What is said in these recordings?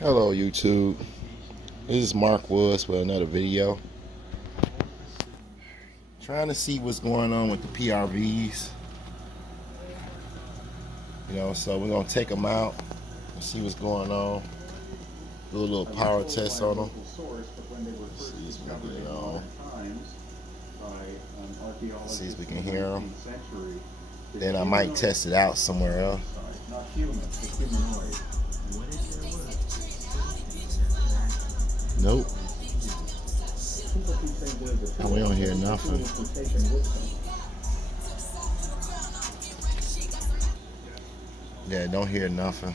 Hello YouTube, this is Mark Woods with another video. Trying to see what's going on with the PRVs. So we're going to take them out and see what's going on. Do a little power test on them. See if we can get it on. See if we can hear them. Then I might test it out somewhere else. Nope. We don't hear nothing. Yeah, don't hear nothing.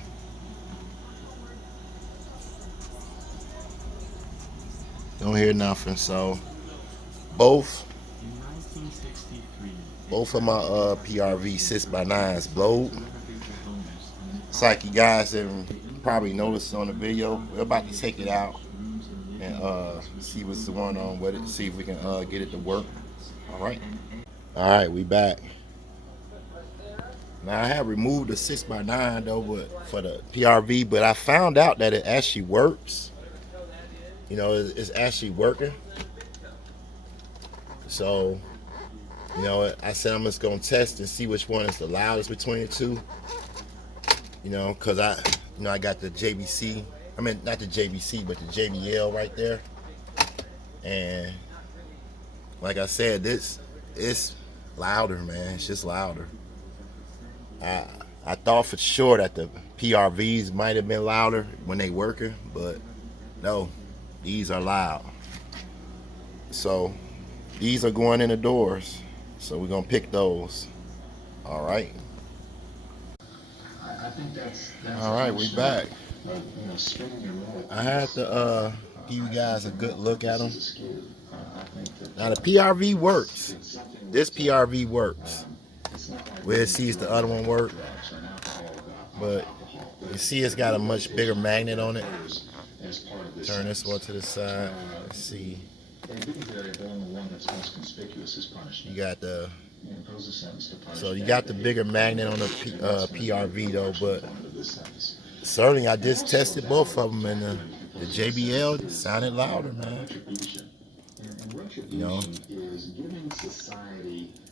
Don't hear nothing. So both of my PRV 6x9s blowed. It's like you guys have probably noticed on the video. We're about to take it out and see what's going on with it. See if we can get it to work. All right, we back. Now I have removed the 6x9 though, but for the PRV, but I found out that it actually works. It's actually working. So, I said I'm just gonna test and see which one is the loudest between the two. Cause I got the JBC. I mean, not the JBC, but the JBL right there. And like I said, it's louder, man. It's just louder. I thought for sure that the PRVs might have been louder when they working, but no, these are loud. So these are going in the doors. So we're gonna pick those. All right. All right, we back. I had to give you guys a good look at them. Now the PRV works. This PRV works. We'll see if the other one work. But you see it's got a much bigger magnet on it. Turn this one to the side. Let's see. You got the bigger magnet on the PRV though, but certainly I just tested both of them, and the JBL sounded louder, man.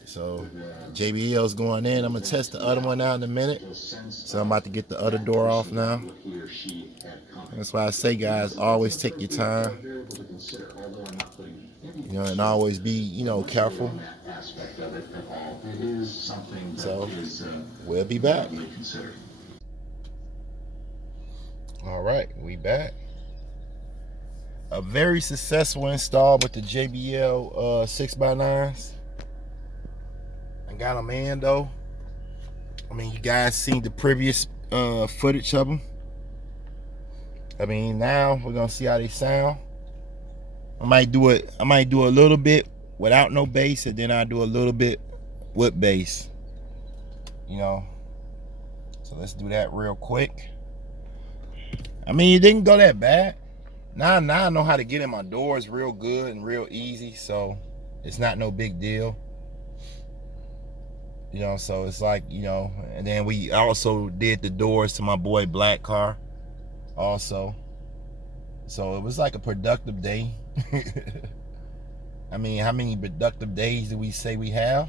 So JBL's going in. I'm gonna test the other one out in a minute. So I'm about to get the other door off now. That's why I say, guys, always take your time. And always be, careful. So we'll be back. All right, we back. A very successful install with the JBL 6x9s. I got them in though. I mean, you guys seen the previous footage of them. I mean, now we're gonna see how they sound. I might do a little bit without no bass, and then I'll do a little bit with bass. So let's do that real quick. I mean, it didn't go that bad. Now I know how to get in my doors real good and real easy, so it's not no big deal. So it's like, and then we also did the doors to my boy Black car also. So it was like a productive day. I mean, how many productive days do we say we have?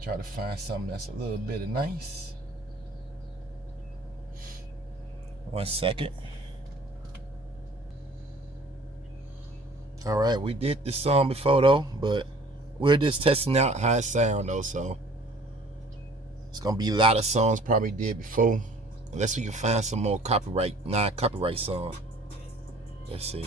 Try to find something that's a little bit of nice. 1 second. All right, we did this song before though, but we're just testing out how it sounds though, so it's gonna be a lot of songs probably did before, unless we can find some more non-copyright song. Let's see.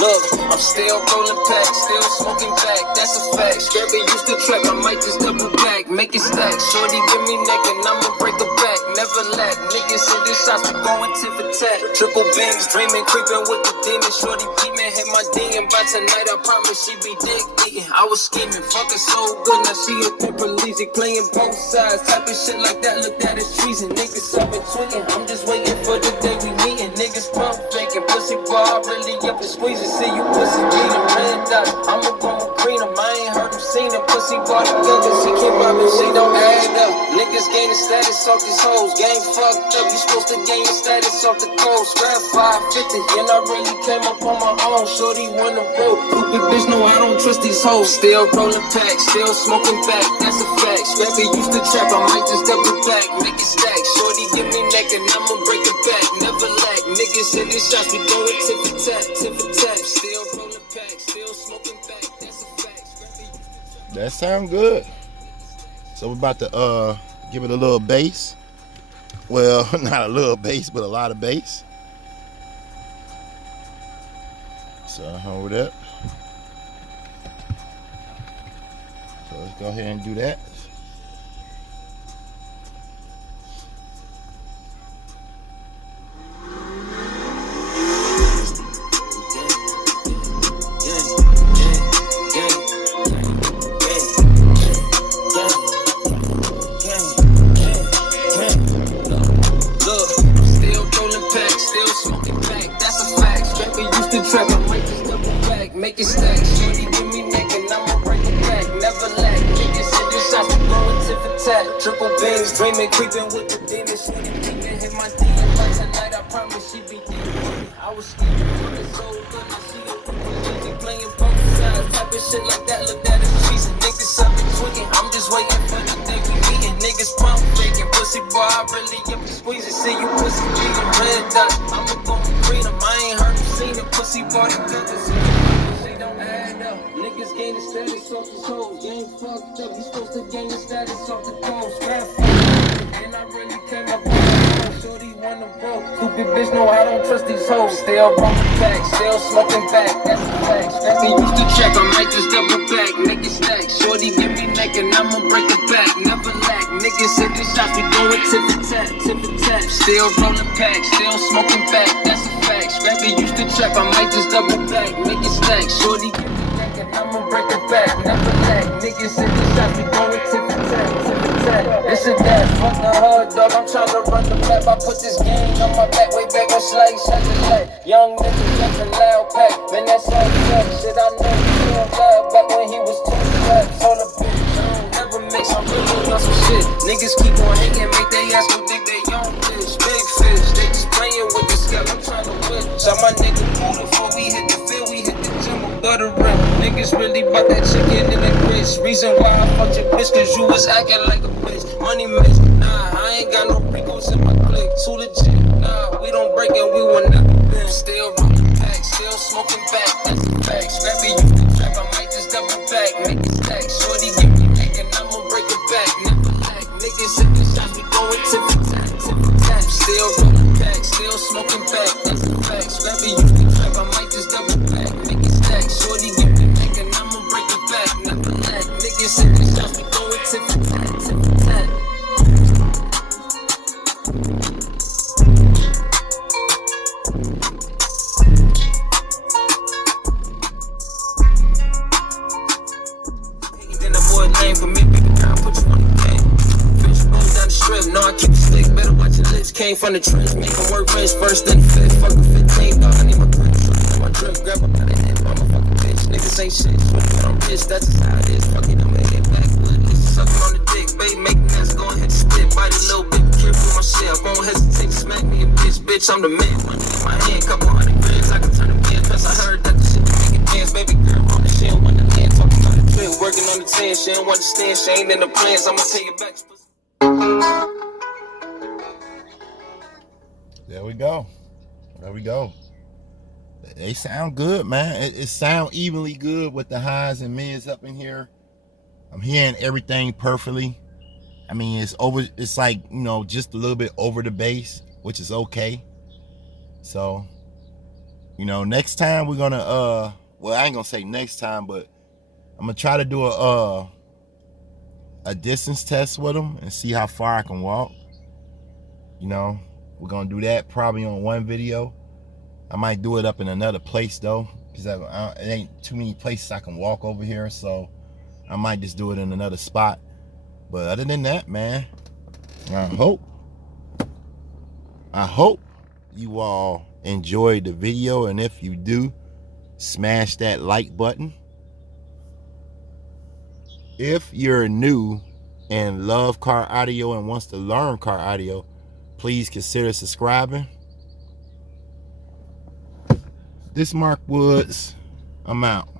Look, I'm still rolling pack, still smoking back, that's a fact. Scrappy used to trap, I might just double back, make it stack. Shorty give me neck and I'ma break her back, never lack. Niggas in the shots, we going tit for tat. Triple beams, dreaming, creeping with the demon. Shorty beaming, hit my D, and by tonight I promise she be dick eating. I was scheming, fucking so good, now she a pimp police, playing both sides. Type of shit like that, look, that is treason. Niggas up and tweaking, I'm just waiting for the day we dot. I'ma go green him, I ain't heard him, seen him. Pussy bought together, she keep rubbing, she don't add up. Niggas gaining status off these hoes, game fucked up. You supposed to gain your status off the cold. Scrap 550, and I really came up on my own. Shorty wanna roll, stupid bitch, no, I don't trust these hoes. Still rolling packs, still smoking back, that's a fact. Scrappy used to trap, I might just double back, make it stack. Shorty give me neck and I'ma break it back, never lack. Niggas hit the shots, we going tit for tat, tit for tat. Still rolling packs, still smoking back, that's a fact. That sound good. So we're about to give it a little bass. Well, not a little bass, but a lot of bass. So hold up. So let's go ahead and do that. Make it stack, shorty give me neck and I'ma break it back, never lack. Niggas hit the shots, we going tit for tat. Triple beams, dreaming, creeping with the demons. Shorty keeping hit my DM right tonight, I promise she be deep. I was scared, it's so good, now she a easy playing both sides. Type of shit like that, look at it cheesy. Niggas up and tweaking, I'm just waiting for the day we meeting. Niggas pump faking, pussy boy, I really am squeezing. See you pussy cheating, red dot, I'ma go green him. I ain't heard him, seen him, pussy boy, the goodness. Niggas gaining status off these hoes, game fucked up. You supposed to gain your status off the cold. Scrap and I really came up on the phone. Shorty wanna roll, stupid bitch, no, I don't trust these hoes. Still rolling back, still smoking back, that's a fact. Scrappy used to check, I might just double back, make it stack. Shorty give me neck and I'ma break it back, never lack. Niggas hit the shots, we going tit for tat, tit for tat. Still rolling back, still smoking back, that's a fact. Scrappy used to check, I might just double back, make it stack. Shorty give me I'ma break it back, never lack. Niggas hit the shots, we going tit for tat, tit for tat. This and that, fuck the hood, dog, I'm tryna run the map. I put this game on my back, way back on Slay, shot the flat. Young niggas got the loud pack, man, that's all tough. Shit, I know he was loud back when he was 2 straps. On the bitch, I don't never mix, I'm really on some shit. Niggas keep on hating, make they ass go dig they young fish. Big fish, they just playing with the scale, I'm tryna win. Shot my nigga cool before we hit the field, we hit the gym, I'm butter rim. Niggas really bout that chicken and the grits. Reason why I fucked your bitch, cause you was acting like a bitch. Money mix, nah, I ain't got no Ricos in my clique. Too legit, nah, we don't break it, we will never been. Still rolling back, still smoking back, that's a fact. Scrappy used to trap, I might just double back, make it stack. Shorty give me neck and I'ma break it back, never lack. Niggas hit the shots, we going tit for tat, tit for tat. Still rolling back, still smoking back, that's a fact. Scrappy used to trap, I might just double back, make it stack. Shorty give me neck and I'ma break it back, never lack. Niggas hit the shots, we going tit for tat, tit for tat. Then the boy lame for me, baby girl, put you on the game. Fish boom down the strip, no, I keep a stick, better watch your lips. Came from the trench, make them work rich, first then fifth. Fuck a 15, dog, I need my grip. Shorty my drip, grab up out of hip, I'm a fucking bitch. Niggas ain't shit, shorty, but I'm rich, that's just how it is. Fucking, I'm in it back, blood, sucking on the dick, baby, make mess, go ahead and spit, bite a little bit, careful with my shit, won't hesitate to smack me a bitch, I'm the man, money in my hand, couple $100 grand, I can turn a man, plus I heard that the shit you make it dance, baby girl, on the shit, want the land, talking about the trip, working on the 10, she ain't understand, she ain't in the plans, I'ma pay you back. There we go. There we go. They sound good, man. It sound evenly good with the highs and mids up in here. I'm hearing everything perfectly. I mean, it's like, you know, just a little bit over the bass, which is okay. So, you know, next time we're gonna well, I ain't gonna say next time, but I'm gonna try to do a distance test with them and see how far I can walk. You know, we're gonna do that probably on one video. I might do it up in another place though, because it ain't too many places I can walk over here, so I might just do it in another spot. But other than that, man, I hope you all enjoyed the video, and if you do, smash that like button. If you're new and love car audio and wants to learn car audio, please consider subscribing. This Mark Woods, I'm out.